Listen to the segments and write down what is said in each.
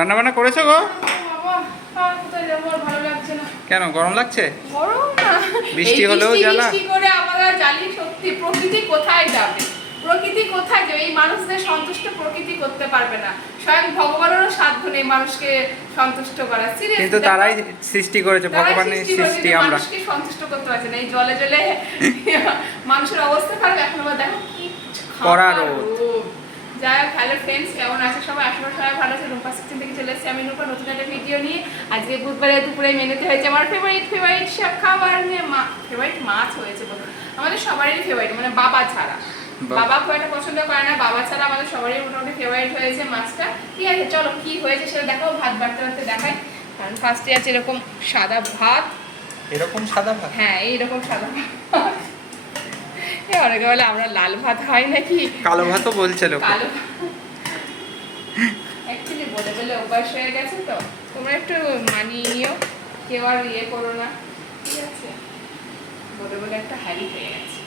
রান্না বান্না করেছো গো? বাবা, আর কোথায় যাবো, আর ভালো লাগছে না। কেন, গরম লাগছে? গরম না, বৃষ্টি এই হলেও বৃষ্টি জ্বালা। বৃষ্টি করে আমরা জ্বালি। সত্যি প্রকৃতি কোথায় যাবে, প্রকৃতি কোথায় যাবে? এই মানুষদের সন্তুষ্ট প্রকৃতি করতে পারবে না। স্বয়ং ভগবানেরও সাধ্য নেই মানুষকে সন্তুষ্ট করা। সিরিয়াসলি, কিন্তু তারাই সৃষ্টি করেছে, ভগবানের সৃষ্টি আমরা। মানুষকে সন্তুষ্ট করতে পারছে না। এই জলে জলে মানুষের অবস্থা খারাপ। এখন আবার দেখো কি কড়া খারাপ রোদ। রোদ। যাই হোক, হ্যালো ফ্রেন্ডস, কেমন আছে সবাই? আসলে সবাই ভালো আছে। রূপা সিস্টেম থেকে চলে এসেছি আমি, রূপা, নতুন একটা ভিডিও নিয়ে। আজকে বুধবারে দুপুরে মেনুতে হয়েছে আমার ফেভারিট সব খাবার নিয়ে। ফেভারিট মাছ হয়েছে বলো, আমাদের সবারই ফেভারিট, মানে বাবা ছাড়া। বাবা খুব একটা পছন্দ করে না, বাবা ছাড়া আমাদের সবারই মোটামুটি ফেভারিট হয়েছে মাছটা। ঠিক আছে, চলো কি হয়েছে সেটা দেখাও। ভাত বাড়তে বাড়তে দেখাই। কারণ ফার্স্টে আছে এরকম সাদা ভাত। এরকম সাদা ভাত? হ্যাঁ, এইরকম সাদা ভাত। অনেকে বলে আমরা লাল ভাত হয় নাকি, কালো ভাতও বলছে লোক। কালো অ্যাকচুয়ালি বলে বলে অভ্যাস হয়ে গেছে, তো তোমরা একটু মানিয়ে নিও, কেউ আর ইয়ে করো না, ঠিক আছে? বলে বলে একটা হ্যাবিট হয়ে গেছে।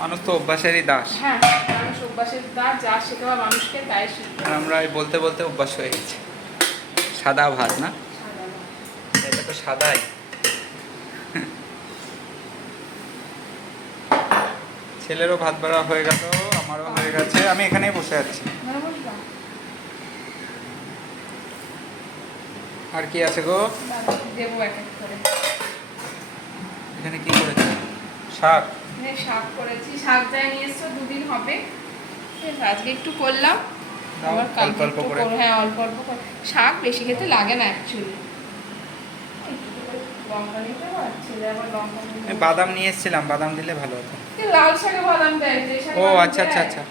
মানুষ তো অভ্যাসেরই দাস। হ্যাঁ, মানুষ অভ্যাসের দাস, যা শেখাবা মানুষকে তাই শিখবে। আর আমরা এই বলতে বলতে অভ্যাস হয়ে গেছে। সাদা ভাত না, সাদা ভাত। এটা তো সাদাই। ছেলেরও ভাত বাড়া হয়ে গেল, আমারও হয়ে গেছে। আমি এখানেই বসে আছি। মানে বুঝলা? আর কি আছে গো? দেবো এক এক করে। এখানে কি করেছে? শাক। শাক করেছি, শাক যাই নিয়ে এসছো, দুদিন হবে। ঠিক আছে, আজকে একটু করলাম, দাও, আবার অল্প কালকে অল্প একটু করে। করবো। হ্যাঁ, অল্প অল্প করে। শাক বেশি খেতে লাগে না অ্যাকচুয়ালি। লঙ্কা নিতে পার, ছেলে আবার লঙ্কা আমি নিতে বাদাম নিয়ে এসেছিলাম, বাদাম দিলে ভালো হতো। লাল শাকে বাদাম দেয়, যে শাকে ও বাদাম আচ্ছা আচ্ছা দেয়। আচ্ছা।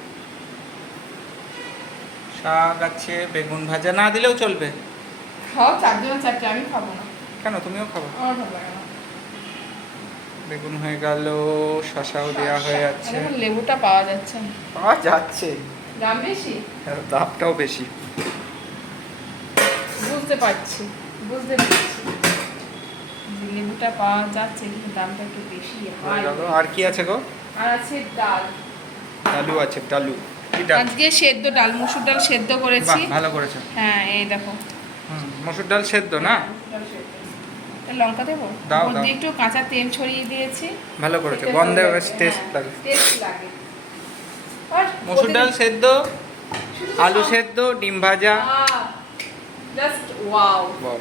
শাক আছে, বেগুন ভাজা না দিলেও চলবে। খাও, চারজনের চারটে, আমি খাবো না। কেন, তুমিও খাবো? আমার ভালো লাগে না। বেগুন হয়ে গেল, শশাও দেওয়া হয়ে যাচ্ছে। এখন লেবুটা পাওয়া যাচ্ছে না। পাওয়া যাচ্ছে, দাম বেশি আর দামটাও বেশি। বুঝতে পারছি, বুঝতে পারছি যে লেবুটা পাওয়া যাচ্ছে, কিন্তু দামটা একটু বেশি হয়ে হয়। গেল। আর কি আছে গো? আর আছে ডাল। ডালু আছে, ডালু। কি ডাল? আজকে সেদ্ধ ডাল, মসুর ডাল সেদ্ধ করেছি। বাহ, ভালো করেছো। হ্যাঁ, এই দেখো। মসুর ডাল সেদ্ধ না? মসুর ডাল সেদ্ধ। লঙ্কা দেবো, দাও, ওর দাও। দিয়ে একটু কাঁচা তেল ছড়িয়ে দিয়েছি। ভালো করেছো, খেতে গন্ধে ভালো বেশ লাগে। টেস্ট হ্যাঁ, লাগে। টেস্ট লাগে। আর মসুর ডাল প্রতিদিন- সেদ্ধ, শুধু আলু সব- সেদ্ধ, ডিম ভাজা। জাস্ট ওয়াও, বাহ।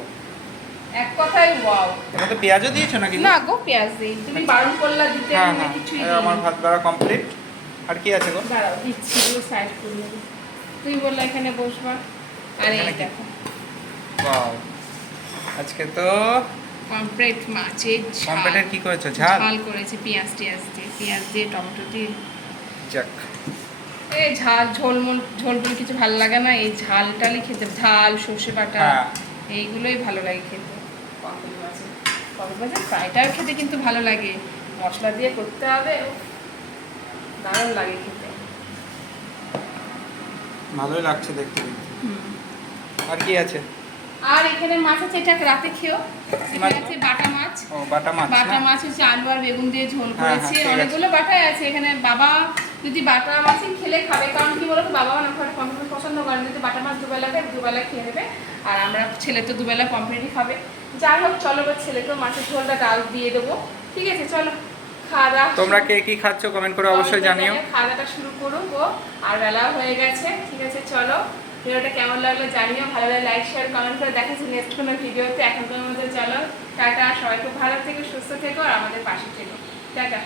এক কথায় ওয়াও। এখানে তো পেঁয়াজও দিয়েছো নাকি? না গো, পেঁয়াজ দিই, তুমি বারণ করলা দিতে, হ্যাঁ আমি হ্যাঁ, কিছুই এই দিই আমার ভাত বাড়া কমপ্লিট। আর কি আছে গো? দাঁড়াও, দিচ্ছি, ওই সাইড করে নেবো। তুই বললা এখানে বসবা। আর এই এখানে কি? দেখো, বাহ, আজকে তো কমপ্লিট মাছের ঝাল। কমপ্লিটের কি করেছো? ঝাল? ঝাল করেছি পেঁয়াজ টিয়াজ দিয়ে, পেঁয়াজ দিয়ে, টমেটো দিয়ে। যাক, এই ঝাল ঝোল কিছু ভালো লাগে না, এই ঝাল টালই খেতে, ঝাল সর্ষে বাটা, হ্যাঁ। এইগুলোই ভালো লাগে খেতে। পটল মাছের ফ্রাইটাও খেতে কিন্তু ভালো লাগে, মশলা দিয়ে করতে হবে, উফ, দারুণ লাগে খেতে। ভালোই লাগছে দেখতে দেখতে। আর কি আছে? আর এখানে মাছ আছে, এটা রাতে খেও। এখানে আছে বাটা মাছ। ও, বাটা মাছ বাটা না? মাছ হচ্ছে আলু আর বেগুন দিয়ে ঝোল হ্যাঁ, করেছি। ঠিক আছে। অনেকগুলো বাটাই আছে এখানে। বাবা যদি বাটা মাছই খেলে খাবে, কারণ কি বলতো, বাবা অনেক কমপ্লিট পছন্দ করেন, যদি বাটা মাছ দুবেলা খেয়ে নেবে। আর আমরা ছেলে তো দুবেলা কমপ্লিটই খাবে। যাই হোক, চলো এবার ছেলেকেও মাছের ঝোলটা ডাল দিয়ে দেবো। ঠিক আছে, চলো খাওয়া দাওয়া। তোমরা কে কি খাচ্ছ কমেন্ট করে অবশ্যই জানিও। খাওয়া দাওয়াটা শুরু করবো, আর বেলাও হয়ে গেছে। ঠিক আছে, চলো। ভিডিওটা কেমন লাগলো জানিও, ভালো লাগলে লাইক শেয়ার কমেন্ট করে দেখাচ্ছি নেক্সট কোনো ভিডিওতে। এখনকার মধ্যে চলো, টাটা, সবাই খুব ভালো থেকো, সুস্থ থেকো, আর আমাদের পাশে থেকো। টাটা।